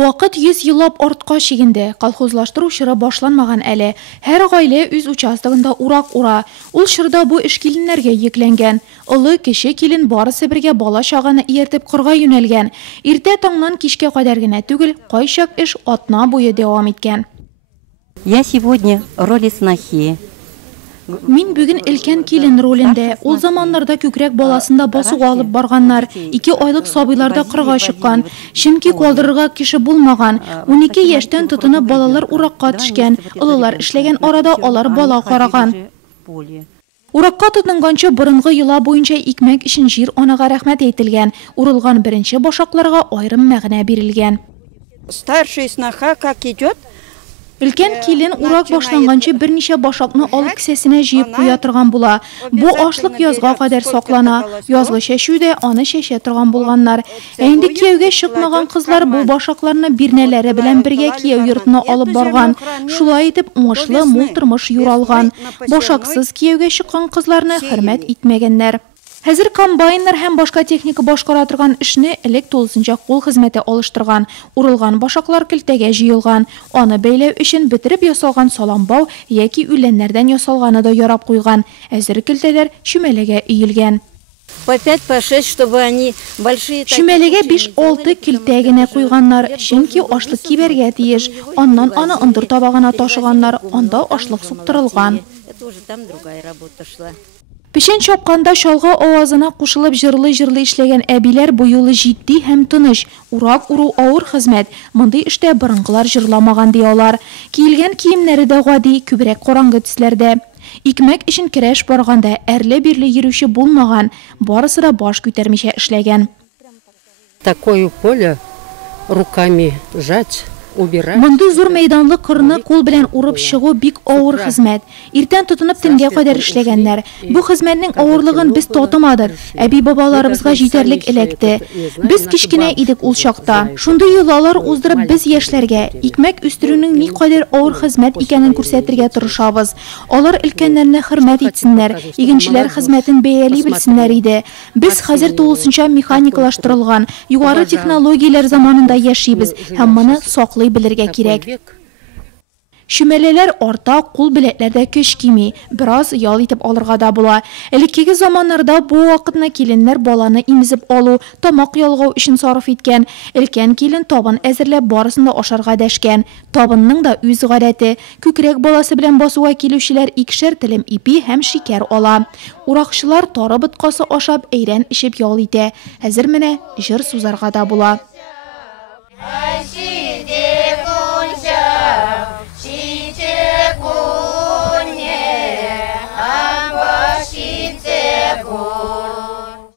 Вакыт 100 еллап артка чигенде. Колхозлаштыру чоры башланмаган әле. Һәр гаилә үз участогында урак ура. Ул чорда бу эш киленнәргә йөкләнгән. Олы, кече килен барысы бергә бала чаганы ияртеп кырга юнәлгән. Иртә таңнан кичкә кадәр генә түгел, кайчак эш атна буе дәвам иткән. Я сегодня роли снохи. Мин бүген өлкән килен ролендә. Ул заманнарда күкрәк баласында басуга алып барганнар. 2 айлык сабыйларда кырга чыккан. Чөнки калдырырга кеше булмаган. 12 яшьтән тотынып балалар уракка төшкән. Олылар эшләгән арада алар бала караган. Уракка тотынганчы борынгы йола буенча икмәк өчен җир анага рәхмәт әйтелгән. Урылган беренче башакларга аерым мәгънә бирелгән. Старший сноха как идет? Өлкән килен урак башланганчы берничә башакны алып кесәсенә җыеп куя торган була. Бу ашлык язга кадәр саклана. Язгы чәчүдә аны чәчә торган булганнар. Инде кияүгә чыкмаган кызлар бу башакларны бирнәләре белән бергә кияү йортына алып барган. Шулай итеп уңышлы мул тормыш юралган. Башаксыз кияүгә чыккан кызларны хөрмәт итмәгәннәр. Хәзер комбайннар һәм башка техника башкара торган эшне элек тулысынча кул хезмәте алыштырган. Урылган башаклар көлтәгә җыелган. Аны бәйләү өчен бетереп ясалган саламбау яки үләннәрдән ясалганы да ярап куйган. Әзер көлтәләр чүмәләгә өелгән. По 5, по 6, чтобы они большие... Чүмәләгә 5-6 көлтә генә куйганнар, чөнки ашлык кибәргә тиеш. Аннан аны ындыр табагына ташыганнар, анда ашлык суктырылган. Это уже там другая работа шла. Пешен чапканда шалга авазына кушылып җырлый-җырлый эшләгән әбиләр бу юлы җитди һәм тыныч. Урак уру авыр хезмәт. Мондый эштә борынгылар җырламаган ди алар. Киелгән киемнәре дә гади, күбрәк караңгы төсләрдә. Икмәк өчен көрәш барганда әрле-бирле йөрүче булмаган, барысы да баш күтәрмичә эшләгән. Такое поле руками жать. Мондый зур мәйданлы кырны кул белән урып чыгу бик авыр хезмәт. Иртән тотынып төнгә кадәр эшләгәннәр. Бу хезмәтнең авырлыгын без татымадык. Әби-бабаларыбызга җитәрлек эләкте. Без кичкенә идек ул чакта. Шундый юллар уздырып без яшьләргә икмәк үстерүнең ни кадәр авыр хезмәт икәнен күрсәтергә тырышабыз. Алар өлкәннәрне хөрмәт итсеннәр, игенчеләр хезмәтен бәяли белсеннәр иде. Без хәзер тулысынча механикалаштырылган, югары технологияләр заманында яшибез һәм моны саклый белергә кирәк. Шүмәләләр арта, кул беләкләрдә көч кими, бераз ял итеп алырга да була. Элеккеге заманнарда бу вакытны киленнәр баланы имезеп алу, тамак ялгау өчен сарыф иткән. Өлкән килен табын әзерләп барысын да ашарга дәшкән. Табынның да үз гадәте. Күкрәк баласы белән басуга килүчеләр икешәр телем ипи һәм шикәр ала. Уракчылар тары боткасы ашап, әйрән ишеп ял итә. Хәзер менә җыр сузарга да була.